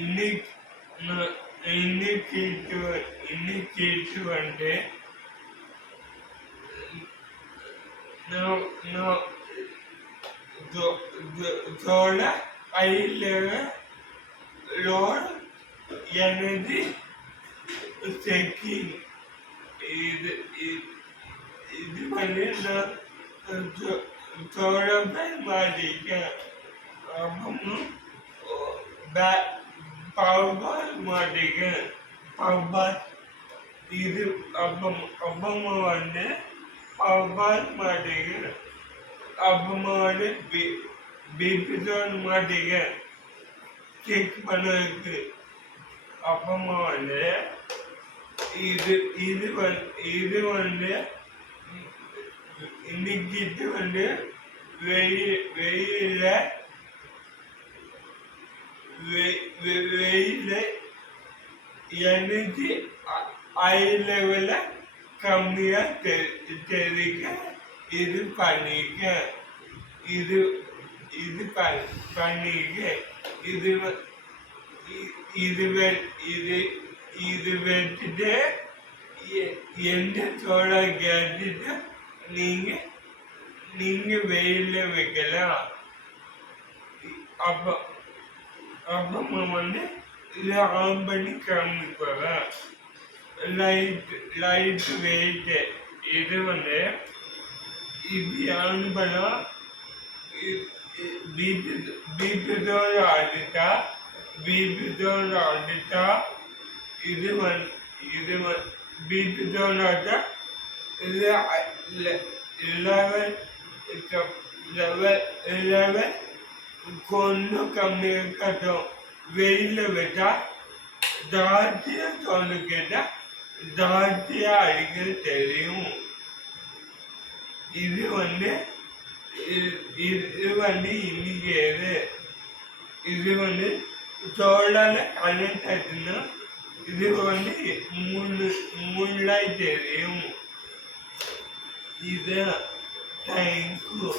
இன்னைக்கு இன்னைக்கு வந்து தோட கையில் லோன் எனது செக்கிங் இது இது பண்ணி நான் தோழமை மாட்டிக்கேன். அப்புறம் பவர் மாட்டிக்கேன். பவர் இது அப்பமா வந்து பவர் மாட்டிக்கேன். அப்புறமா வந்து பிபி ஜோன் மாட்டிக்கேன் செக் பண்ணதுக்கு. அப்புறமா வந்து இது வந்து இன்னைக்கு வந்து வெயில எனர்ஜி ஐ லெவல கம்மியா தெரிவிக்க இது பண்ணிக்க. இது பண்ணிக்க. இது வச்சுட்டு எந்த சோழ கேட்டுட்டு நீங்க வெயில வைக்கலாம். அப்புறமா வந்து இதை ஆன் பண்ணி காமிப்பாங்க. லைட் வெயிட் இது வந்து இப்படி ஆன் பண்ணா பிபிதோட ஆடிட்டா இது பிபிதோட ஆட்டா லெவல் கொஞ்சம் கம்மியாக கட்டும். வெயில விட்டா ஜாஸ்தியா தோணு கேட்டா ஜாஸ்தியா அடிக்க தெரியும். இது வந்து இன்னைக்கு இது வந்து சோழால கனெக்ட் ஆச்சுன்னா இது வந்து மூணு தெரியும். இதுதான் தேங்க்யூ.